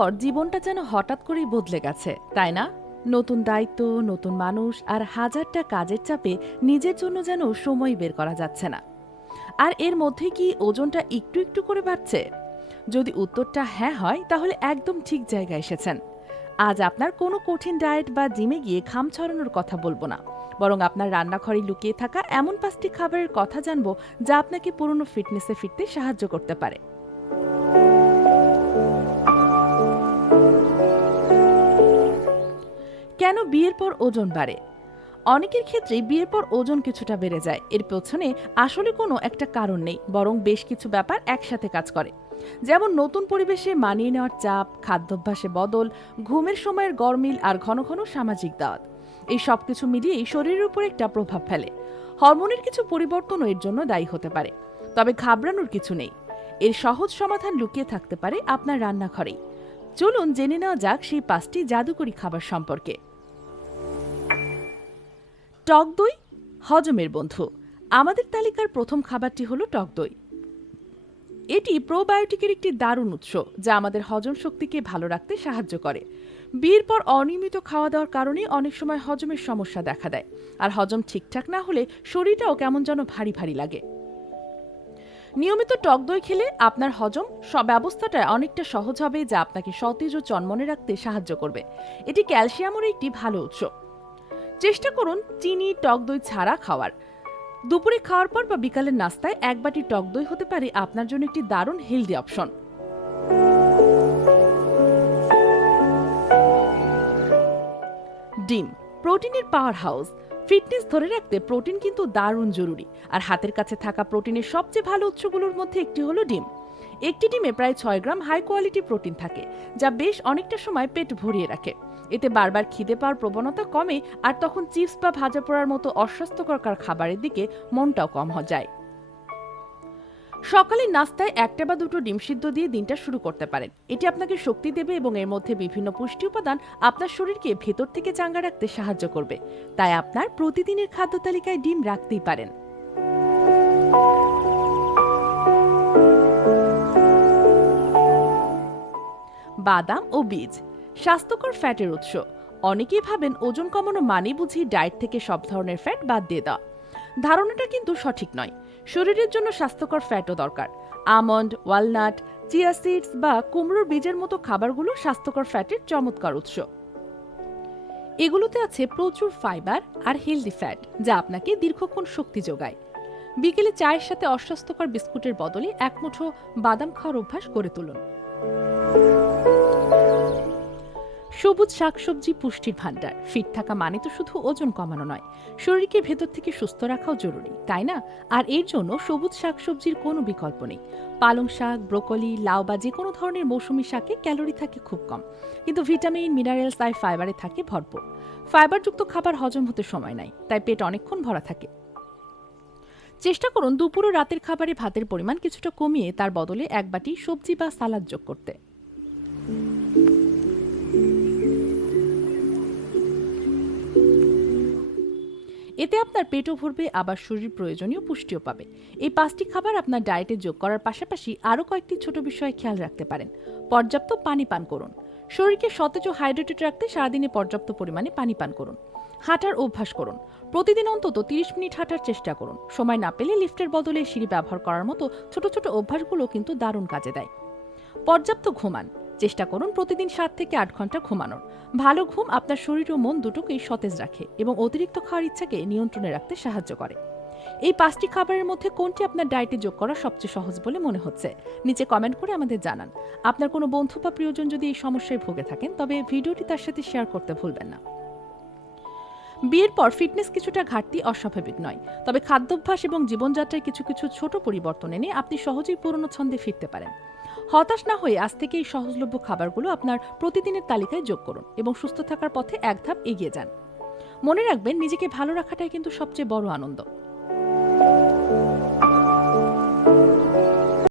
পর জীবনটা যেন হঠাৎ করেই বদলে গেছে, তাই না? নতুন দায়িত্ব, নতুন মানুষ আর হাজারটা কাজের চাপে নিজের জন্য যেন সময় বের করা যাচ্ছে না। আর এর মধ্যে কি ওজনটা একটু একটু করে বাড়ছে? যদি উত্তরটা হ্যাঁ হয়, তাহলে একদম ঠিক জায়গায় এসেছেন। আজ আপনার কোনো কঠিন ডায়েট বা জিমে গিয়ে ঘাম ছড়ানোর কথা বলবো না, বরং আপনার রান্নাঘরে লুকিয়ে থাকা এমন 5টি খাবারের কথা জানবো যা আপনাকে পুরনো ফিটনেসে ফিরতে সাহায্য করতে পারে। কেন বিয়ের পর ওজন বাড়ে? অনেকের ক্ষেত্রেই বিয়ের পর ওজন কিছুটা বেড়ে যায়। এর পেছনে আসলে কোনো একটা কারণ নেই, বরং বেশ কিছু ব্যাপার একসাথে কাজ করে। যেমন নতুন পরিবেশে মানিয়ে নেওয়ার চাপ, খাদ্যাভ্যাসে বদল, ঘুমের সময়ের গরমিল আর ঘন ঘন সামাজিক দাওয়াত। এই সব কিছু মিলিয়েই শরীরের উপর একটা প্রভাব ফেলে। হরমোনের কিছু পরিবর্তনও এর জন্য দায়ী হতে পারে। তবে ঘাবড়ানোর কিছু নেই, এর সহজ সমাধান লুকিয়ে থাকতে পারে আপনার রান্নাঘরেই। চলুন জেনে নেওয়া যাক সেই 5টি জাদুকরি খাবার সম্পর্কে। টক দই, হজমের বন্ধু। আমাদের তালিকার প্রথম খাবারটি হলো টক দই। এটি প্রোবায়োটিকের একটি দারুণ উৎস, যা আমাদের হজম শক্তিকে ভালো রাখতে সাহায্য করে। বিয়ের পর অনিয়মিত খাওয়া দাওয়ার কারণে অনেক সময় হজমের সমস্যা দেখা দেয়, আর হজম ঠিকঠাক না হলে শরীরটাও কেমন যেন ভারী ভারী লাগে। নিয়মিত টক দই খেলে আপনার হজম ব্যবস্থাটা অনেকটা সহজ হবে, যা আপনাকে সতেজ ও চনমনে রাখতে সাহায্য করবে। এটি ক্যালসিয়ামের একটি ভালো উৎস। চেষ্টা করুন চিনি টক দই ছাড়া খাওয়ার। দুপুরে খাওয়ার পর বা বিকালের নাস্তায় 1 বাটি টক দই হতে পারে আপনার জন্য একটি দারুণ হেলদি অপশন। ডিম, প্রোটিনের পাওয়ার হাউস। ফিটনেস ধরে রাখতে প্রোটিন কিন্তু দারুণ জরুরি, আর হাতের কাছে থাকা প্রোটিনের সবচেয়ে ভালো উৎসগুলোর মধ্যে একটি হলো ডিম। একটি ডিমে প্রায় 6 গ্রাম হাই কোয়ালিটি প্রোটিন থাকে, যা বেশ অনেকটা সময় পেট ভরিয়ে রাখে। এতে বারবার খিদে পাওয়ার প্রবণতা কমে, আর তখন চিপস বা ভাজা পোড়ার মতো অস্বাস্থ্যকর খাবারের দিকে মনটাও কম যায়। সকালে নাস্তায় 1টা বা 2টো ডিম সিদ্ধ দিয়ে দিনটা শুরু করতে পারেন। এটি আপনাকে শক্তি দেবে এবং এর মধ্যে বিভিন্ন পুষ্টি উপাদান আপনার শরীরকে ভেতর থেকে চাঙ্গা রাখতে সাহায্য করবে। তাই আপনার প্রতিদিনের খাদ্য তালিকায় ডিম রাখতেই পারেন। বাদাম ও বীজ, স্বাস্থ্যকর ফ্যাটের উৎস। অনেকেই ভাবেন ওজন কমানো মানে বুঝি ডায়েট থেকে সব ধরনের ফ্যাট বাদ দিয়ে দেওয়া। ধারণাটা কিন্তু সঠিক নয়। শরীরের জন্য স্বাস্থ্যকর ফ্যাটও দরকার। আমন্ড, ওয়ালনাট, চিয়া সিডস বা কুমড়োর বীজের মতো খাবারগুলো স্বাস্থ্যকর ফ্যাটের চমৎকার উৎস। এগুলোতে আছে প্রচুর ফাইবার আর হেলদি ফ্যাট, যা আপনাকে দীর্ঘক্ষণ শক্তি যোগায়। বিকেলে চায়ের সাথে অস্বাস্থ্যকর বিস্কুটের বদলে 1 মুঠো বাদাম খাওয়ার অভ্যাস গড়ে তুলুন। সবুজ শাকসবজি পুষ্টির ভান্ডার। ফিট থাকা মানে তো শুধু ওজন কমানো নয়, শরীরকে ভেতর থেকে সুস্থ রাখাও জরুরি, তাই না? আর এর জন্য সবুজ শাকসবজির কোনো বিকল্প নেই। পালং শাক, ব্রোকলি, লাউ বা যে কোনো ধরনের মৌসুমী শাকে ক্যালোরি থাকে খুব কম, কিন্তু ভিটামিন, মিনারেলস আর ফাইবারে থাকে ভরপুর। ফাইবারযুক্ত খাবার হজম হতে সময় নেয়, তাই পেট অনেকক্ষণ ভরা থাকে। চেষ্টা করুন দুপুর ও রাতের খাবারে ভাতের পরিমাণ কিছুটা কমিয়ে তার বদলে 1 বাটি সবজি বা সালাদ যোগ করতে। এতে আপনার পেটও ভরবে, আবার শরীর প্রয়োজনীয় পুষ্টিও পাবে। এই 5টি খাবার আপনার ডায়েটে যোগ করার পাশাপাশি আরও কয়েকটি ছোট বিষয়ে খেয়াল রাখতে পারেন। পর্যাপ্ত পানি পান করুন। শরীরকে সতেজ ও হাইড্রেটেড রাখতে সারাদিনে পর্যাপ্ত পরিমাণে পানি পান করুন। হাঁটার অভ্যাস করুন। প্রতিদিন অন্তত 30 মিনিট হাঁটার চেষ্টা করুন। সময় না পেলে লিফটের বদলে সিঁড়ি ব্যবহার করার মতো ছোট ছোট অভ্যাসগুলো কিন্তু দারুণ কাজে দেয়। পর্যাপ্ত ঘুমান। চেষ্টা করুন প্রতিদিন 7 থেকে 8 ঘন্টা ঘুমানোর। ভালো ঘুম আপনার শরীর ও মন দুটোকেই সতেজ রাখে এবং অতিরিক্ত খাওয়ার ইচ্ছাকে নিয়ন্ত্রণে রাখতে সাহায্য করে। এই 5টি খাবারের মধ্যে কোনটি আপনার ডায়েটে যোগ করা সবচেয়ে সহজ বলে মনে হচ্ছে? নিচে কমেন্ট করে আমাদের জানান। আপনার কোনো বন্ধু বা প্রিয়জন যদি এই সমস্যায় ভুগে থাকেন, তবে ভিডিওটি তার সাথে শেয়ার করতে ভুলবেন না। বিয়ের পর ফিটনেস কিছুটা ঘাটতি অস্বাভাবিক নয়, তবে খাদ্যাভ্যাস এবং জীবনযাত্রায় কিছু কিছু ছোট পরিবর্তন এনে আপনি সহজেই পুরনো ছন্দে ফিরতে পারেন। হতাশ না হয়ে আজ থেকে এই সহজলভ্য খাবারগুলো আপনার প্রতিদিনের তালিকায় যোগ করুন এবং সুস্থ থাকার পথে 1 ধাপ এগিয়ে যান। মনে রাখবেন, নিজেকে ভালো রাখাটাই কিন্তু সবচেয়ে বড় আনন্দ।